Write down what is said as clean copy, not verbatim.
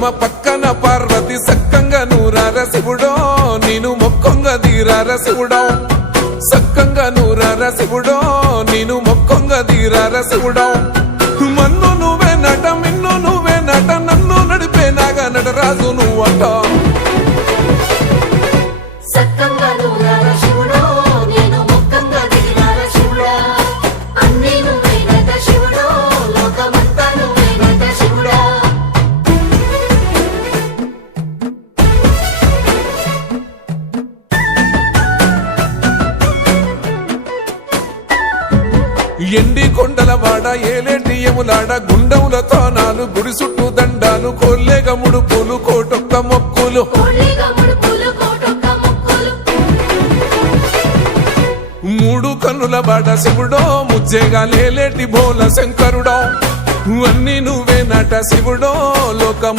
పరశురామ పక్కన పార్వతి సక్కంగా నూరార శివుడో నేను మొక్కంగా తీరార శివుడో సక్కంగా నూరార శివుడో నేను మొక్కంగా తీరార శివుడో మన్ను నువ్వే నట మిన్ను నువ్వే నట నన్ను నడిపే నాగా నటరాజు నువ్వట ఎండి కొండల వాడ ఏలేటి యములాడ గుండముల తానాలు గుడి చుట్టూ దండాలు కోల్లేగ ముడుపులు కోటొక్క మొక్కులు మూడు కన్నుల బాడ శివుడో ముజ్జేగా లేలేటి బోల శంకరుడో అన్ని నువ్వే నట శివుడో లోకం